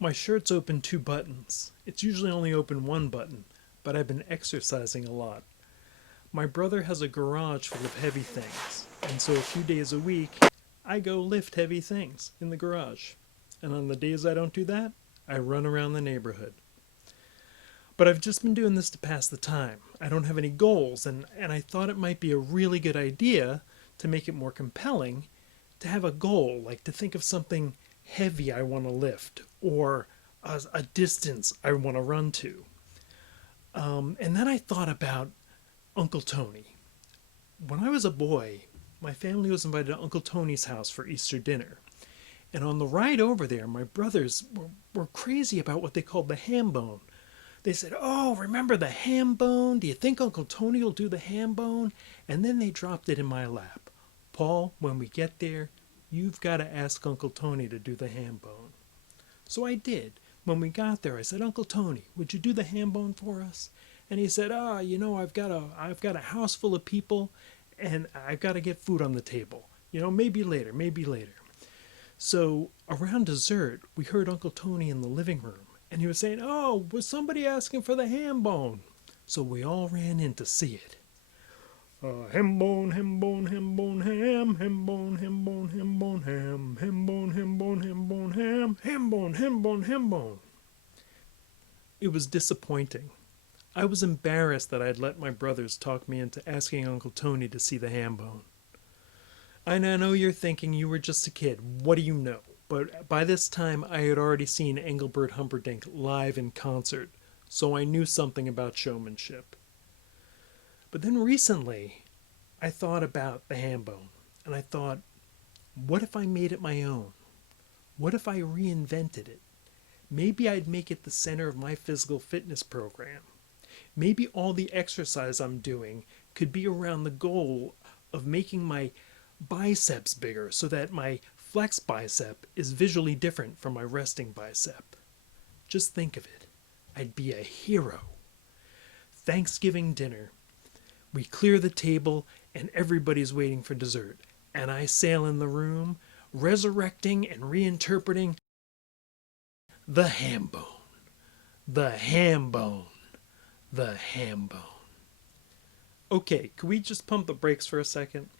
My shirt's open 2 buttons. It's usually only open 1 button, but I've been exercising a lot. My brother has a garage full of heavy things, and so a few days a week, I go lift heavy things in the garage. And on the days I don't do that, I run around the neighborhood. But I've just been doing this to pass the time. I don't have any goals, and I thought it might be a really good idea to make it more compelling to have a goal, like to think of something heavy I want to lift or a distance I want to run to. And then I thought about Uncle Tony. When I was a boy, my family was invited to Uncle Tony's house for Easter dinner. And on the ride over there, my brothers were crazy about what they called the hambone. They said, "Oh, remember the hambone? Do you think Uncle Tony will do the hambone?" And then they dropped it in my lap. "Paul, when we get there, you've got to ask Uncle Tony to do the hambone." So I did. When we got there, I said, "Uncle Tony, would you do the hambone for us?" And he said, I've got a house full of people, and I've got to get food on the table. Maybe later, maybe later." So around dessert, we heard Uncle Tony in the living room, and he was saying, "Oh, was somebody asking for the ham bone?" So we all ran in to see it. Ham bone, ham bone, ham bone, ham, ham bone, ham bone, ham bone, ham, ham bone, ham bone, ham bone, ham, ham bone, ham bone, ham bone. It was disappointing. I was embarrassed that I'd let my brothers talk me into asking Uncle Tony to see the ham bone. I know you're thinking you were just a kid. What do you know? But by this time, I had already seen Engelbert Humperdinck live in concert, so I knew something about showmanship. But then recently, I thought about the ham bone, and I thought, what if I made it my own? What if I reinvented it? Maybe I'd make it the center of my physical fitness program. Maybe all the exercise I'm doing could be around the goal of making my biceps bigger so that my flex bicep is visually different from my resting bicep. Just think of it. I'd be a hero. Thanksgiving dinner. We clear the table and everybody's waiting for dessert. And I sail in the room, resurrecting and reinterpreting the ham bone. The ham bone. The ham bone. Okay, could we just pump the brakes for a second?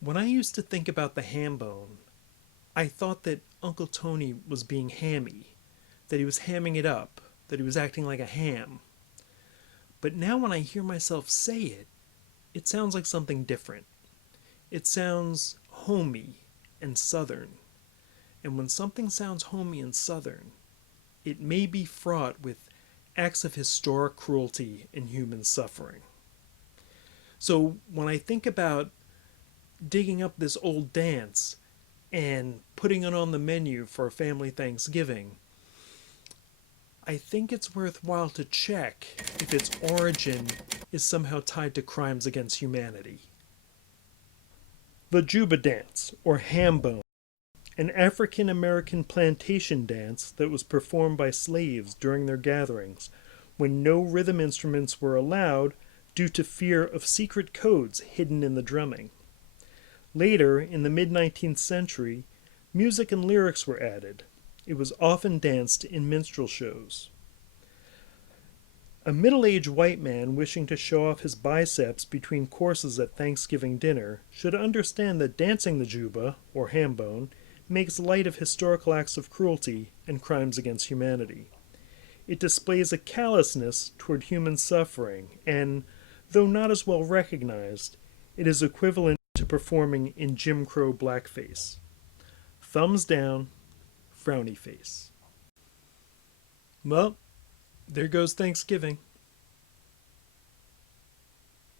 When I used to think about the ham bone, I thought that Uncle Tony was being hammy, that he was hamming it up, that he was acting like a ham. But now when I hear myself say it, it sounds like something different. It sounds homey and southern. And when something sounds homey and southern, it may be fraught with acts of historic cruelty and human suffering. So when I think about digging up this old dance and putting it on the menu for a family Thanksgiving, I think it's worthwhile to check if its origin is somehow tied to crimes against humanity. The Juba dance, or hambone, an African American plantation dance that was performed by slaves during their gatherings when no rhythm instruments were allowed due to fear of secret codes hidden in the drumming. Later, in the mid-19th century, music and lyrics were added. It was often danced in minstrel shows. A middle-aged white man wishing to show off his biceps between courses at Thanksgiving dinner should understand that dancing the juba, or hambone, makes light of historical acts of cruelty and crimes against humanity. It displays a callousness toward human suffering, and, though not as well recognized, it is equivalent to performing in Jim Crow blackface. Thumbs down, frowny face. Well, there goes Thanksgiving.